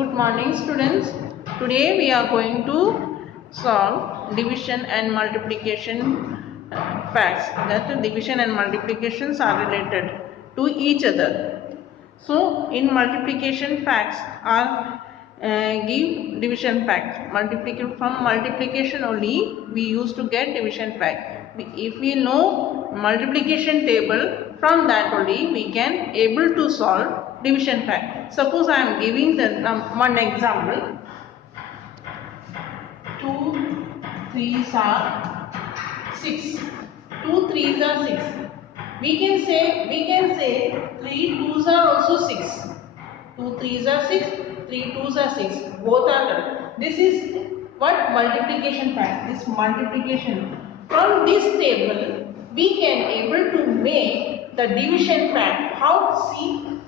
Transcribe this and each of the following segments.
Good morning students. Today we are going to solve division and multiplication facts. That division and multiplications are related to each other. So in multiplication facts are give division fact. From multiplication only we used to get division fact. If we know multiplication table, from that only we can able to solve division fact. Suppose I am giving the one example. 2 3s are 6. 2 3s are 6. We can say 3 2s are also 6. 2 3s are 6. 3 2s are 6. Both are correct. This is what multiplication fact. This multiplication. From this table we can able to make the division fact. How? See,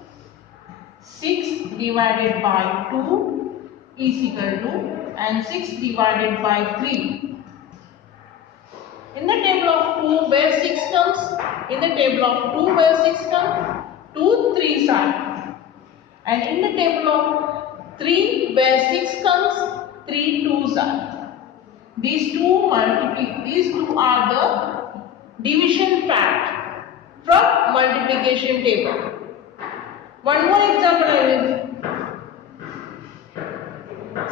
6 divided by 2 is equal to and 6 divided by 3. In the table of 2 where 6 comes? In the table of 2 where 6 comes? 2 3s are. And in the table of 3 where 6 comes? 3 2s are. These two are the division fact from multiplication table. One more example I will give.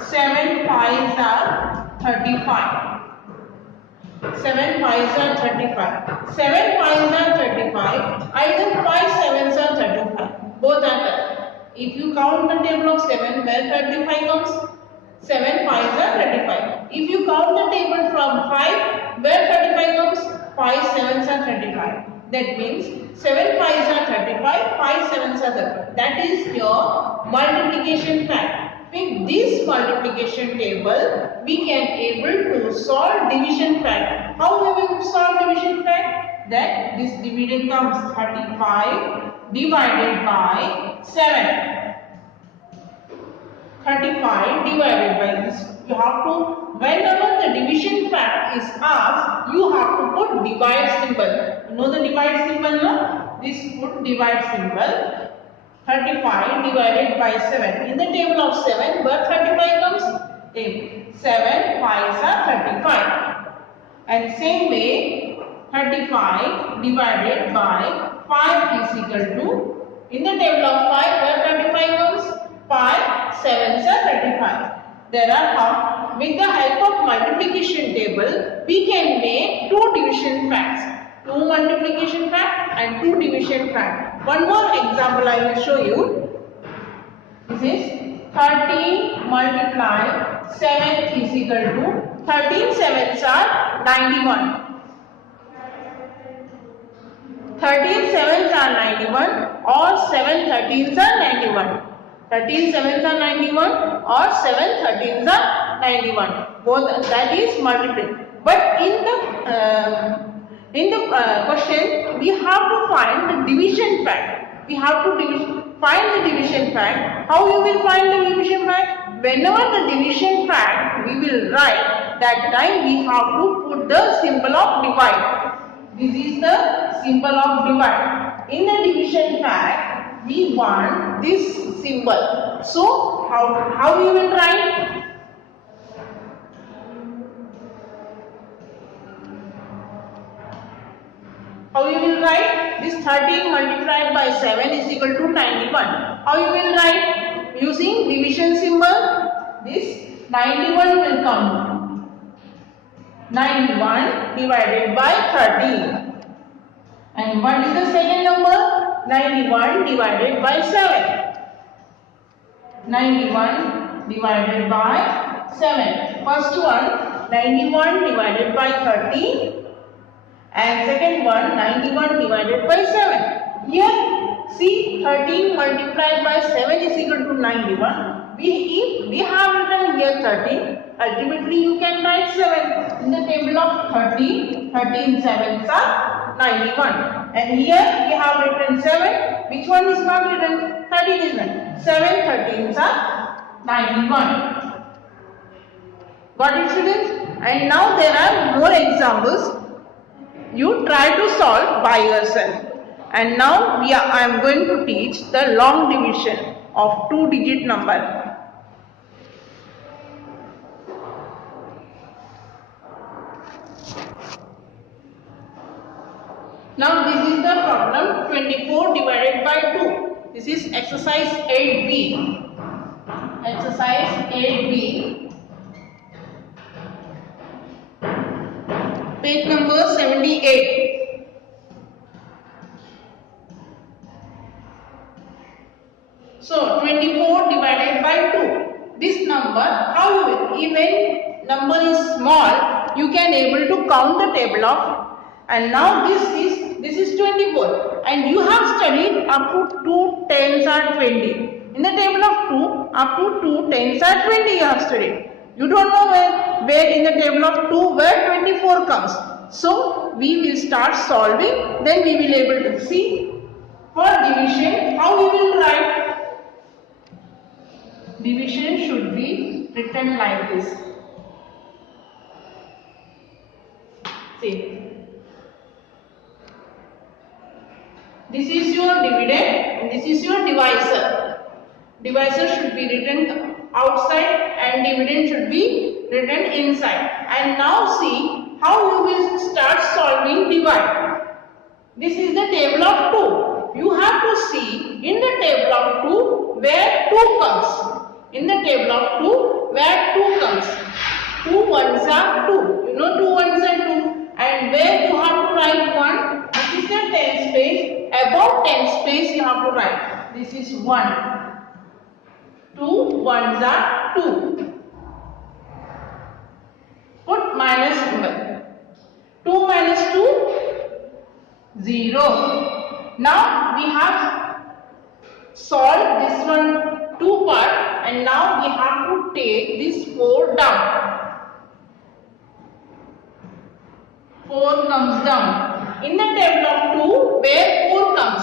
7 5s are 35. 7 5s are 35. 7 5s are 35. Either 5 7s are 35. Both are correct. If you count the table of 7 where 35 comes, 7 5s are 35. If you count the table from 5 where 35 comes, 5 7s are 35. That means 7 5s are 35, 5 7s are 35. That is your multiplication fact. With this multiplication table, we can able to solve division fact. How we will solve division fact? That this dividend comes 35 divided by 7. 35 divided by this. You have to, whenever the division fact is asked, you have to put divide symbol. You know the divide symbol, no? This put divide symbol. 35 divided by 7. In the table of 7, where 35 comes? 7 5s are 35. And same way, 35 divided by 5 is equal to, in the table of 5, where 35 comes? 5 7s are 35. There are how, with the help of multiplication table, we can make two division facts. 2 multiplication fact and 2 division fact. One more example I will show you. This is 13 multiplied 7 is equal to 13 7s are 91. 13 7s are 91 or 7 13s are 91. 13 7s are 91 or 7 13s are 91. Both, that is multiplied. But in the question, we have to find the division fact. We have to find the division fact. How you will find the division fact? Whenever the division fact we will write, that time we have to put the symbol of divide. This is the symbol of divide. In the division fact, we want this symbol. So how we will write? How you will write? This 13 multiplied by 7 is equal to 91. How you will write? Using division symbol, this 91 will come. 91 divided by 13. And what is the second number? 91 divided by 7. 91 divided by 7. First one, 91 divided by 13. And second one, 91 divided by 7. Here, see, 13 multiplied by 7 is equal to 91. If we have written here 13, ultimately you can write 7. In the table of 13, 13 7s are 91. And here we have written 7. Which one is not written? 13 is written. 7 13s are 91. Got it, students? And now there are more examples. You try to solve by yourself. And now I am going to teach the long division of 2-digit number. Now this is the problem 24 divided by 2. This is exercise 8b. Exercise 8b. Page number 78. So 24 divided by 2. This number, how even number is small, you can able to count the table of, and now this is 24, and you have studied up to 2 tens are 20. In the table of 2, up to 2 tens are 20 you have studied. You don't know where in the table of 2 where 24 comes. So we will start solving, then we will able to see for division how we will write. Division should be written like this. See. This is your dividend and this is your divisor. Divisor should be written outside and dividend should be written inside. And now see how you will start solving divide. This is the table of 2. You have to see in the table of 2 where 2 comes. In the table of 2 where 2 comes. 2 ones are 2. You know 2 ones are 2. And where you have to write 1. This is the tens space. Above tens space you have to write. This is 1. 2 ones are 2. Put minus symbol. 2 minus 2, 0. Now we have solved this one 2 part, and now we have to take this 4 down. 4 comes down. In the table of 2, where 4 comes,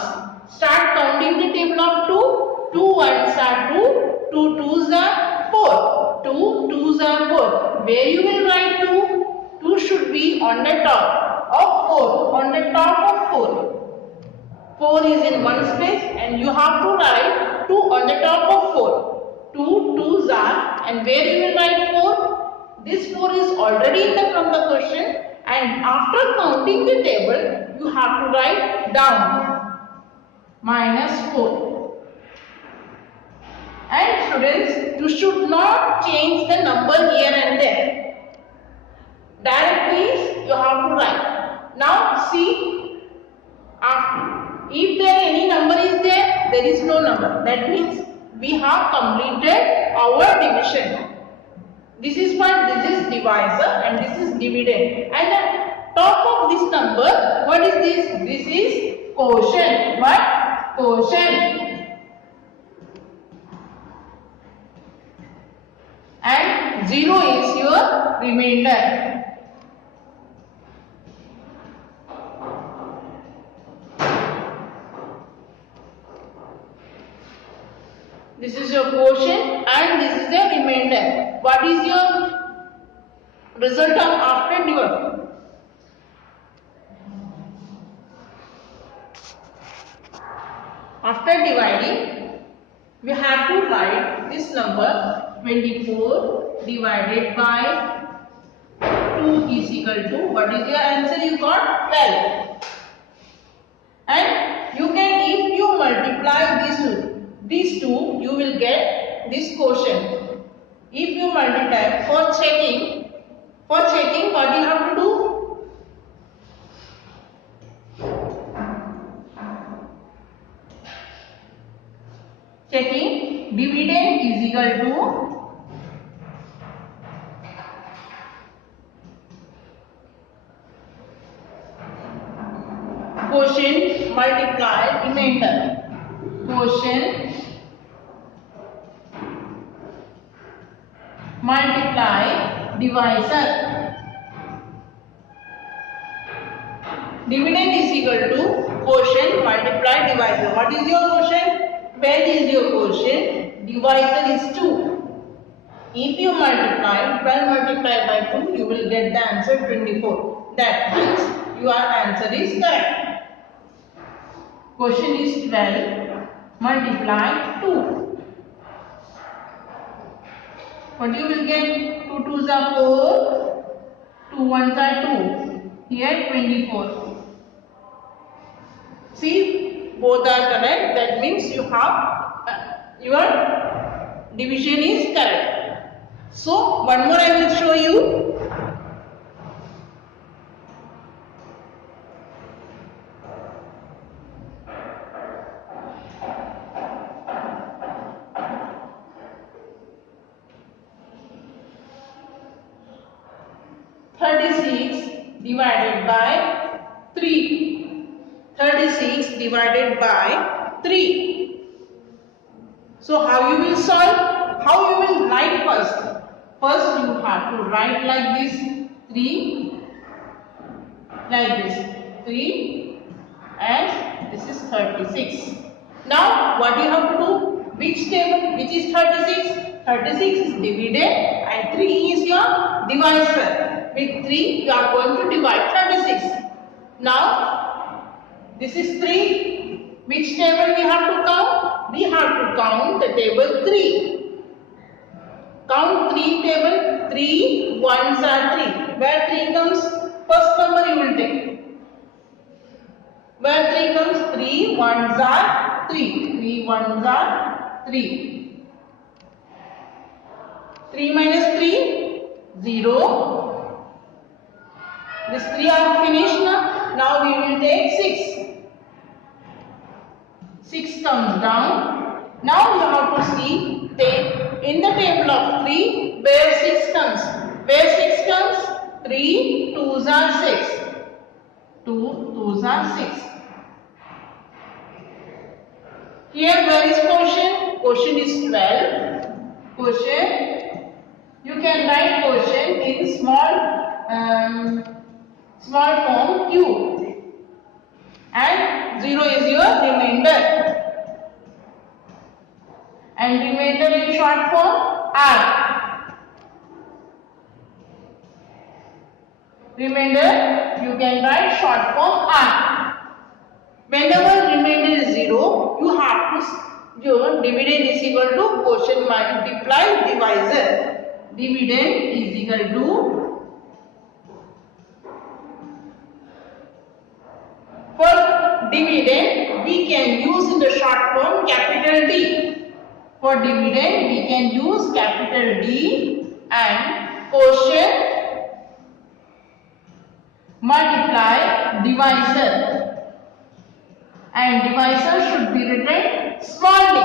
start counting the table of 2. 2 ones are 2. 2 twos are 4. 2 twos are 4. Where you will write 2? 2 should be on the top of 4. On the top of 4. 4 is in one space and you have to write 2 on the top of 4. 2 twos are, and where you will write 4? This 4 is already from the question, and after counting the table, you have to write down. Minus 4. And students, you should not change the number here and there. Directly you have to write. Now see, if there any number is there is no number. That means we have completed our division. This is what, this is divisor and this is dividend. And at top of this number, what is this? This is quotient. What? Quotient. And 0 is your remainder. This is your quotient and this is your remainder. What is your result of after dividing? After dividing, we have to write this number 24 divided by 2 is equal to, what is your answer? You got 12. And you can, if you multiply these two, you will get this quotient. If you multiply, for checking, what you have to do? Checking, dividend is equal to quotient multiply remainder. Quotient multiply divisor. Dividend is equal to quotient multiply divisor. What is your quotient? 12 is your quotient. Divisor is 2. If you multiply 12 multiplied by 2, you will get the answer 24. That means your answer is correct. Quotient is 12 multiply 2. What you will get? 2 twos are 4, 2 ones are 2. Here 24. both are correct. That means you have your division is correct. So one more I will show you. Divided by 3. 36 divided by 3. So how you will solve? How you will write first? First you have to write like this 3, like this 3, and this is 36. Now what you have to do? Which table? Which is 36? 36 is divided and 3 is your divisor. With 3 you are going to divide 36. Now this is 3. Which table we have to count? We have to count the table 3. Count 3 table. 3 ones are 3. Where 3 comes? First number you will take. Where 3 comes? 3 ones are 3. 3 ones are 3. 3 minus 3? 0. This 3 are finished now. Now we will take 6. 6 comes down. Now you have to see in the table of 3 where 6 comes. Where 6 comes? 3 2s are 6. 2 2s are 6. Here where is quotient? Quotient is 12. Quotient. You can write quotient in small form Q, and 0 is your remainder, and remainder in short form R. Remainder you can write short form R. Whenever remainder is 0, you have to your dividend is equal to quotient multiply divisor. Dividend is equal to, for dividend we can use in the short form capital D. For dividend we can use capital D, and quotient multiply divisor, and divisor should be written small d.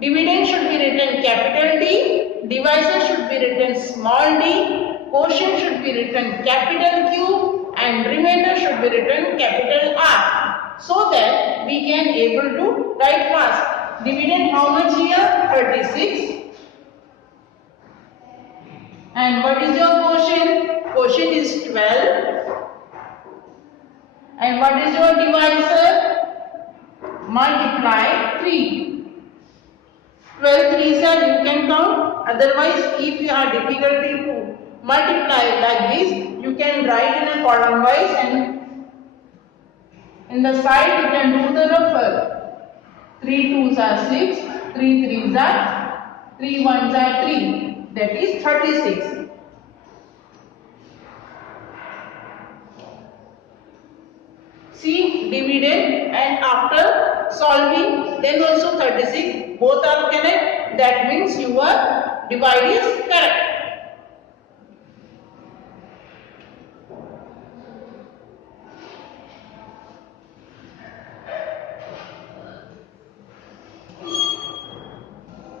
Dividend should be written capital D, divisor should be written small d, quotient should be written capital Q, and remainder should be written capital R, so that we can able to write fast. Dividend how much here? 36. And what is your quotient? Quotient is 12. And what is your divisor? Multiply 3. 12 3s are you can count. Otherwise, if you have difficulty to multiply like this, you can write in a column wise, and in the side you can do the ruffle. 3 2s are 6, 3 3s are 3 1s are 3. That is 36. See dividend, and after solving then also 36, both are correct. That means your divide is correct.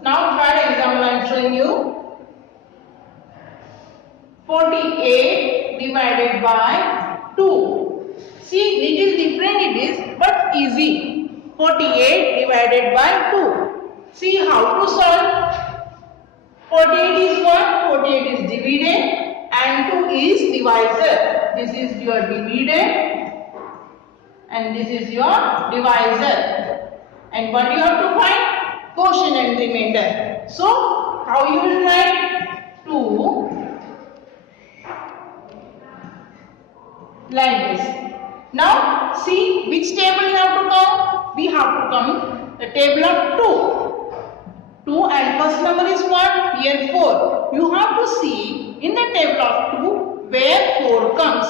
Now third example I am showing you. 48 divided by 2. See, little different it is, but easy. 48 divided by 2. See how to solve. 48 is what? 48 is dividend and 2 is divisor. This is your dividend and this is your divisor. And what you have to find? Quotient and remainder. So, how you will write? 2 like this. Now, see which table you have to count? We have to count the table of 2. 2 and first number is what? Here 4. You have to see in the table of 2 where 4 comes.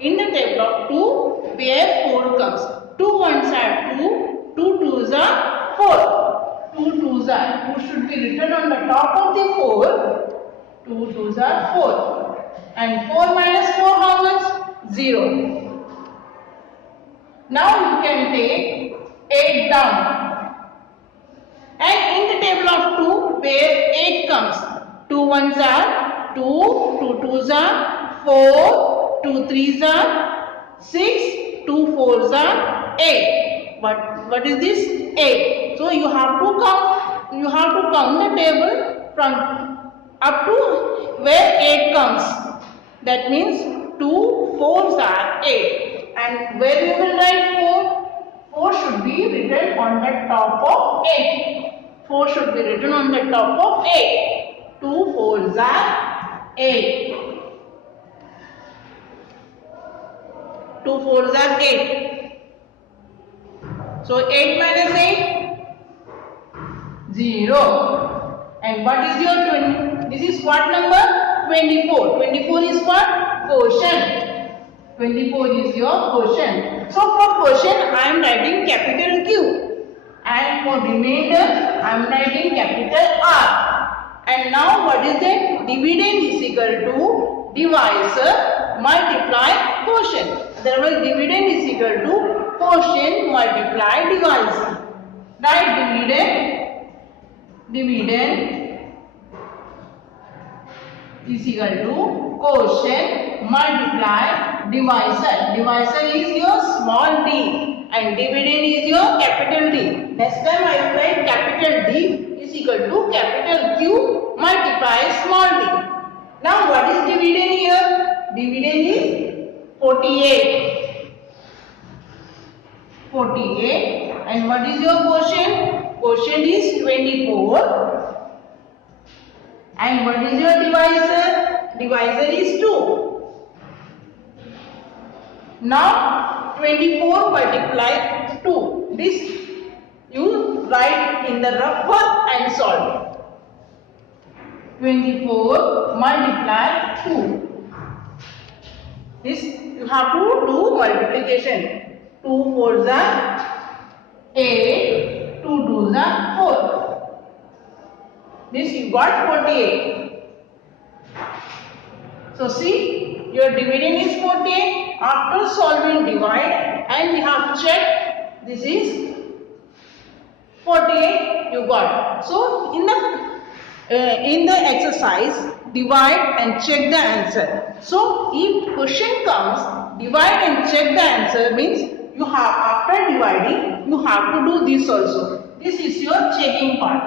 In the table of 2, where 4 comes. 2 ones are 2, 2 twos are 4. 2 twos are 2 should be written on the top of the 4. 2 twos are 4. And 4 minus 4 how much? 0. Now you can take 8 down. And in the table of 2 where 8 comes. 2 ones are 2, 2 twos are 4, 2 threes are 6, 2 fours are 8. What is this? 8. So you have to count the table from up to where 8 comes. That means 2 fours are 8. And where you will write 4? 4 should be written on the top of 8. 4 should be written on the top of 8. 2 fours are 8. 2 fours are 8. So 8 minus 8? 0. And what is your 20? This is what number? 24. 24 is what? Quotient. 24 is your quotient. So for quotient I am writing capital Q. And for remainder I am writing capital R. And now what is that? Dividend is equal to divisor multiply quotient. Otherwise dividend is equal to quotient multiply divisor. Write dividend is equal to quotient multiply divisor. Divisor is your small d and dividend is your capital D. Next time I will write capital D is equal to capital Q multiply small d. Now what is dividend here? Dividend is 48. 48. And what is your quotient? Quotient is 24. And what is your divisor? Divisor is 2. Now 24 multiply 2. This you write in the rougher and solve. 24 multiply 2. This you have to do multiplication. 2 fours are 8, 2 twos are 4. This you got 48. So see, your dividend is 48. After solving divide and we have checked this is 48 you got. So in the exercise divide and check the answer. So if question comes divide and check the answer means you have after dividing you have to do this also. This is your checking part.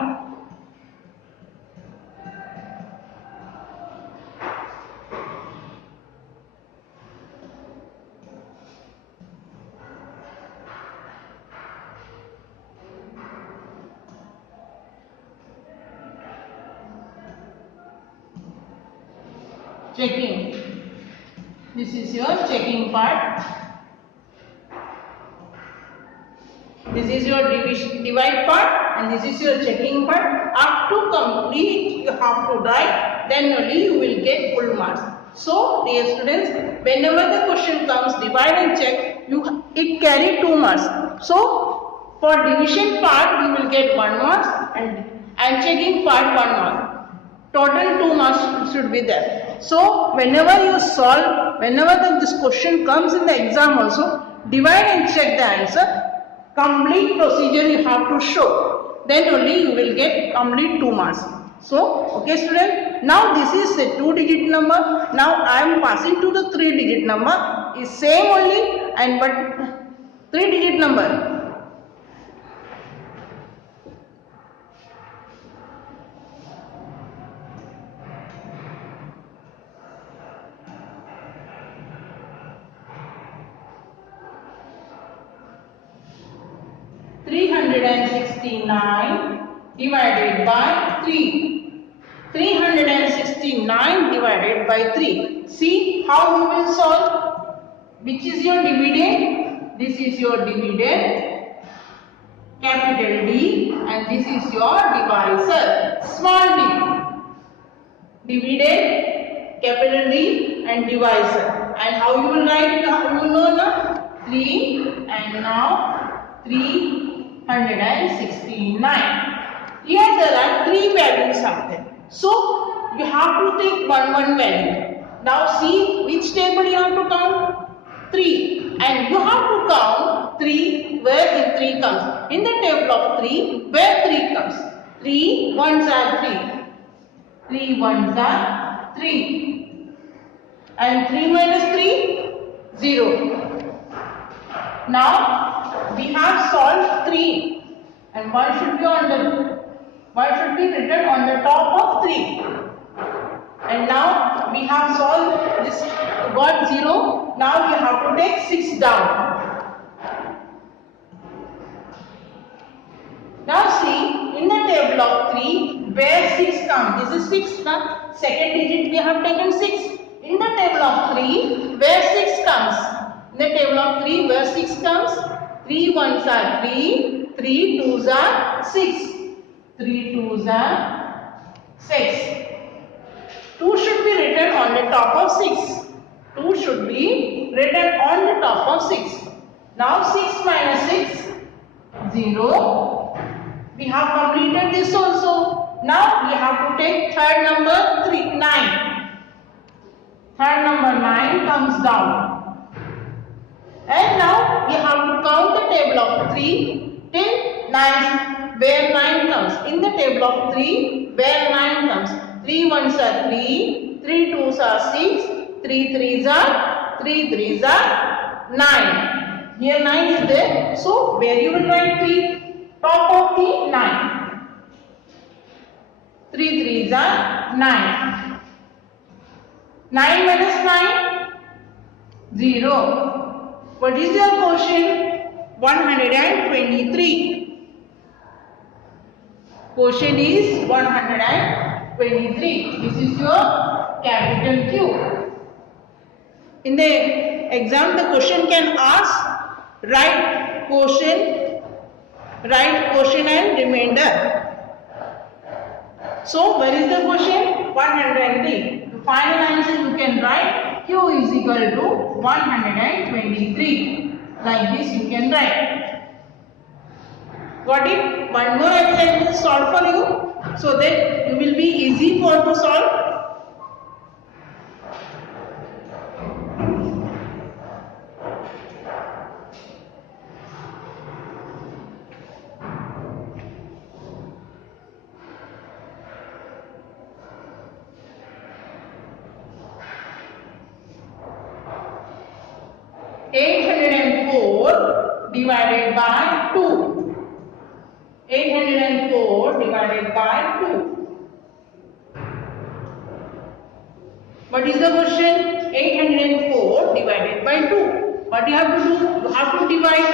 Checking. This is your checking part. This is your divide part and this is your checking part. Up to complete you have to write, then only you will get full marks. So dear students, whenever the question comes divide and check, it carry 2 marks. So for division part you will get 1 mark and checking part 1 mark. Total 2 marks should be there. So whenever you solve, whenever this question comes in the exam also, divide and check the answer. Complete procedure you have to show. Then only you will get complete 2 marks. So, okay student, now this is a 2-digit number. Now I am passing to the 3-digit number. Is same only and but 3-digit number. Divided by 3. 369 divided by 3. See how you will solve. Which is your dividend? This is your dividend, capital D, and this is your divisor, small d. Dividend capital D and divisor. And how you will write? You will know now. 3 and now 369. Here there are 3 values are there. So you have to take one value. Now see which table you have to count? 3. And you have to count 3 where the 3 comes. In the table of 3, where 3 comes? 3 ones are 3. 3 ones are 3. And 3 minus 3? 0. Now we have solved 3. And one should be written on the top of 3. And now we have solved this, got 0. Now we have to take 6 down. Now see, in the table of 3, where 6 comes? This is 6, na? Second digit we have taken 6. In the table of 3, where 6 comes? In the table of 3, where 6 comes? 3 ones are 3, 3 twos are 6. 3 twos are 6. 2 should be written on the top of 6. 2 should be written on the top of 6. Now 6 minus 6, 0. We have completed this also. Now we have to take third number 9. Third number 9 comes down. And now we have to count the table of 3 till 9, where 9 comes. In the table of 3, where 9 comes. 3 ones are 3, 3 twos are 6, 3 threes are 9. Here 9 is there. So where you will write 3? Top of the 9. 3 threes are 9. 9 minus 9? 0. What is your quotient? 123. Quotient is 123. This is your capital Q. In the exam, the question can ask write quotient and remainder. So where is the quotient? 103. To find an answer, you can write Q is equal to 123. Like this you can write. Got it? One more example solve for you, so that you will be easy for to solve. Divided by 2. 804 divided by 2. What is the question? 804 divided by 2. What you have to do? You have to divide.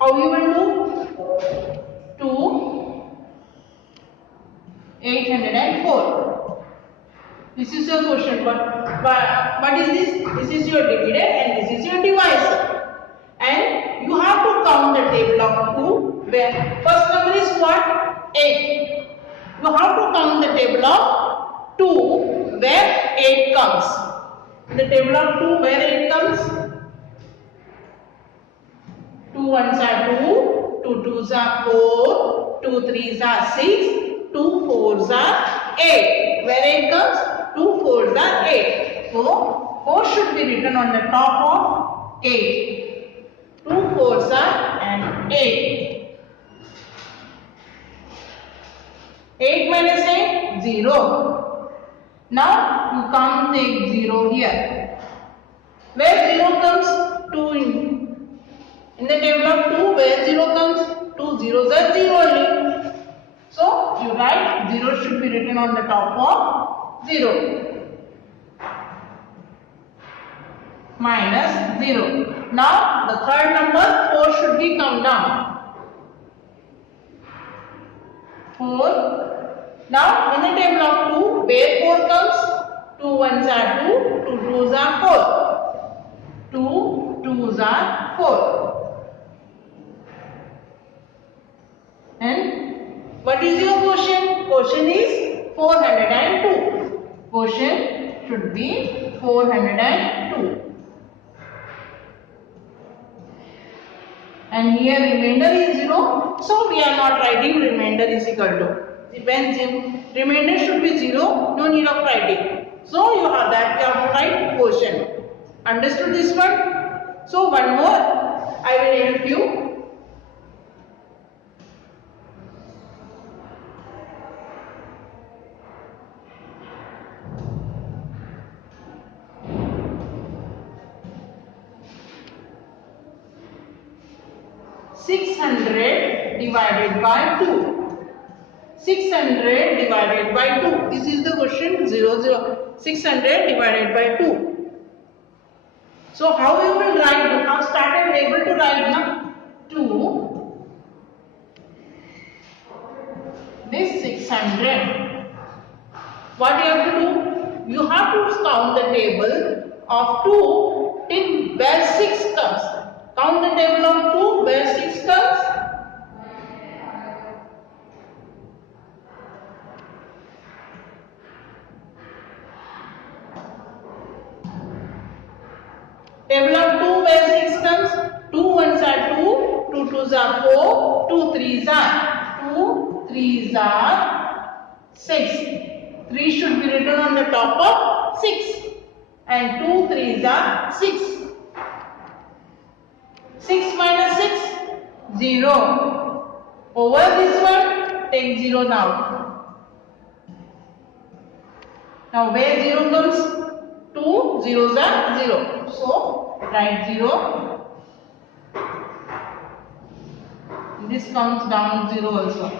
How you will do? 2 804. This is your question. What is this? This is your dividend and this is your divisor. And you have to count the table of 2, where first number is what? 8. You have to count the table of 2 where 8 comes. In the table of 2 where 8 comes? 2 ones are 2, 2 twos are 4, 2 threes are 6, 2 fours are 8. Where 8 comes? 2 fours are 8. So 4 should be written on the top of 8. 2 fours are and 8. 8 minus 8? 0. Now you come take 0 here. Where 0 comes? 2 in the table of 2, where 0 comes? 2 zeros are 0 only. So you write 0 should be written on the top of 0. Minus 0. Now the third number 4 should be come down. 4. Now in the table of 2, where 4 comes? 2 ones are 2, 2 twos are 4. 2 twos are 4. And what is your quotient? Quotient is 402. Quotient should be 402. And here remainder is 0. So we are not writing remainder is equal to. When remainder should be 0, no need of writing. So you have that, you have to write quotient. Understood this one? So one more, I will help you. Divided by 2. 600 divided by 2. This is the question 0. 600 divided by 2. So how you will write? You have started able to write now 2. This 600. What you have to do? You have to count the table of 2 till where 6 comes. Count the table of 2 where 6 comes. Table of 2 where 6 comes. 2 ones are 2, 2 twos are 4, 2 threes are 6. 3 should be written on the top of 6 and 2 threes are 6. 6 minus 6, 0. Over this one, take 0 now. Now where 0 comes? 2 zeros are 0. So write 0. This comes down 0 also.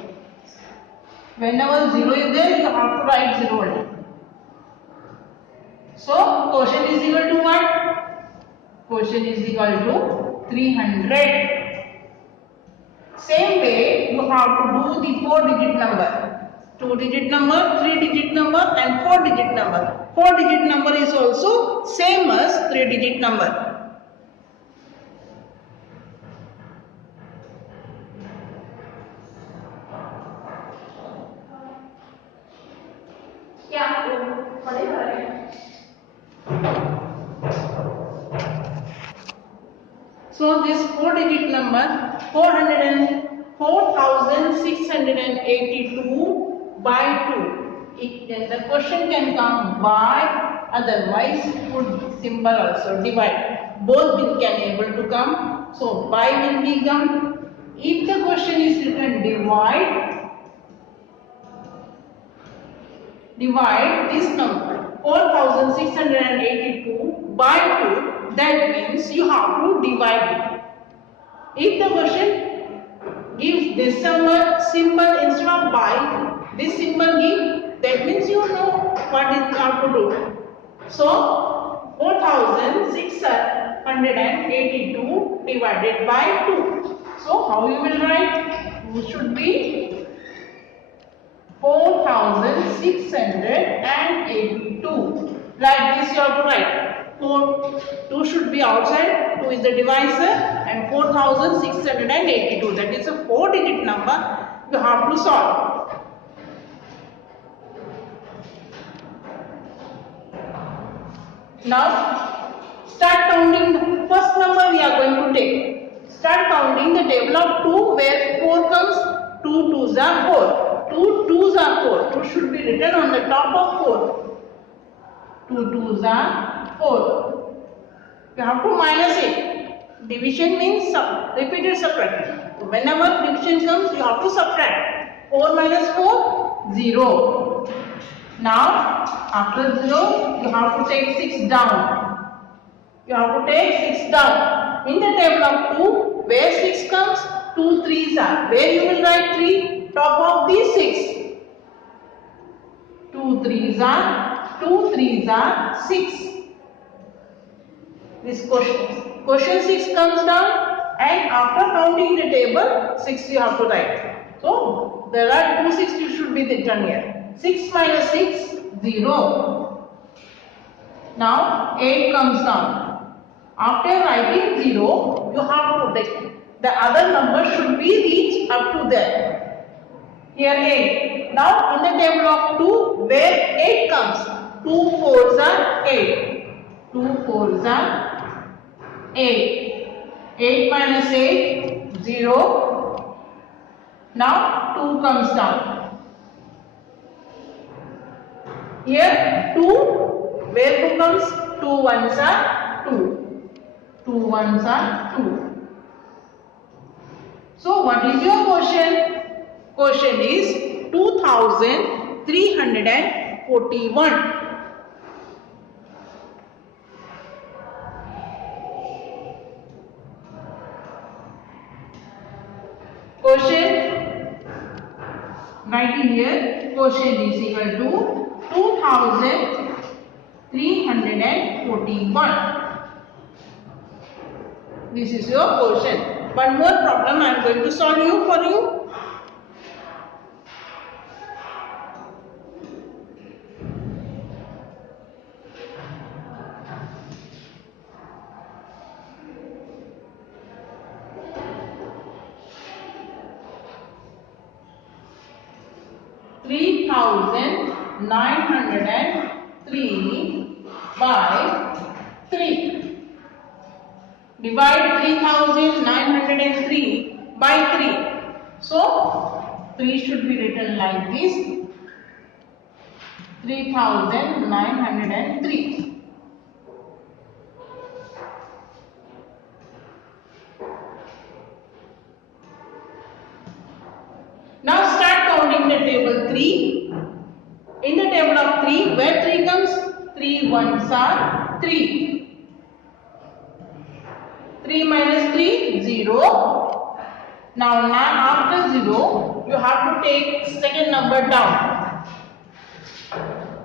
Whenever 0 is there, you have to write 0 only. So quotient is equal to what? Quotient is equal to 300. Same way, you have to do the 4-digit number. 2-digit number, 3-digit number and 4-digit number. 4-digit number is also same as 3-digit number. So this 4-digit number 4,682 by 2. Then the question can come by, otherwise put symbol also divide. Both will can able to come. So by will become. If the question is written divide this number 4,682 by 2, that means you have to divide it. If the question gives this symbol instead of by, this symbol give, that means you know what is have to do. So 4,682 divided by 2. So how you will write? It should be 4,682. Like this you have to write. 2 should be outside, 2 is the divisor and 4,682. That is a 4-digit number you have to solve. Now start counting the first number we are going to take. Start counting the table of 2 where 4 comes. 2 twos are 4. 2 twos are 4. 2 should be written on the top of 4. 2 twos are 4. You have to minus it. Division means repeated subtraction. Whenever division comes, you have to subtract. 4 minus 4, 0. Now, after 0, you have to take 6 down. You have to take 6 down. In the table of 2, where 6 comes, 2 threes are. Where you will write 3? Top of these 6. 2 threes are 6. This question 6 comes down, and after counting the table, 6 you have to write. So there are 2 6 you should be written here. 6 minus 6, 0. Now 8 comes down. After writing 0, you have to take the other number should be reached up to there. Here 8. Now in the table of 2, where 8 comes, 2 2 4s are 8. 2 4s are 8. 8 minus 8, 0. Now 2 comes down. Here 2, where 2 comes? 2 ones are 2. 2 ones are 2. So what is your quotient? Quotient is 2341. Quotient, writing here, quotient is equal to 2341. This is your quotient. One more problem I am going to solve for you. Three 903 by 3. Divide 3903 by 3. So 3 should be written like this. 3903. Now start counting the table 3. In the table of 3, where 3 comes? 3 ones are 3. 3 minus 3, 0. Now after 0, you have to take second number down.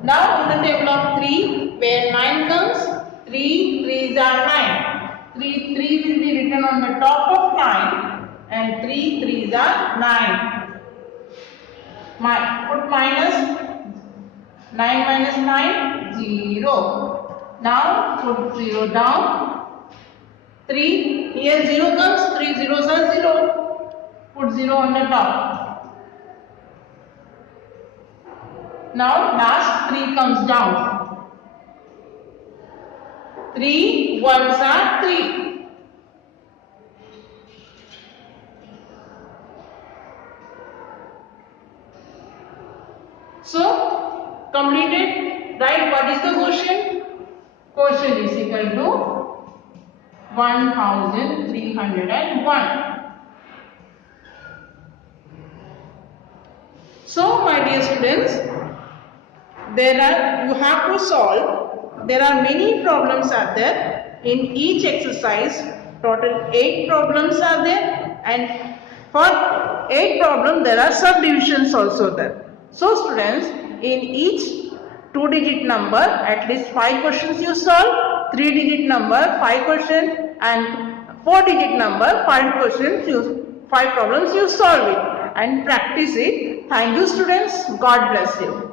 Now in the table of 3, where 9 comes? 3 3s are 9. 3 will be written on the top of 9 and 3 3s are 9. Put minus 9 minus 9, 0. Now put 0 down. 3, here 0 comes, 3 zeros are 0. Put 0 on the top. Now last 3 comes down. 3 ones are 3. So completed. Right, what is the quotient? Quotient is equal to 1301. So my dear students, you have to solve. There are many problems are there. In each exercise, total 8 problems are there, and for 8 problems there are subdivisions also there. So students, in each 2-digit number, at least 5 questions you solve, 3-digit number 5 questions, and 4-digit number 5 questions, 5 problems you solve it and practice it. Thank you students. God bless you.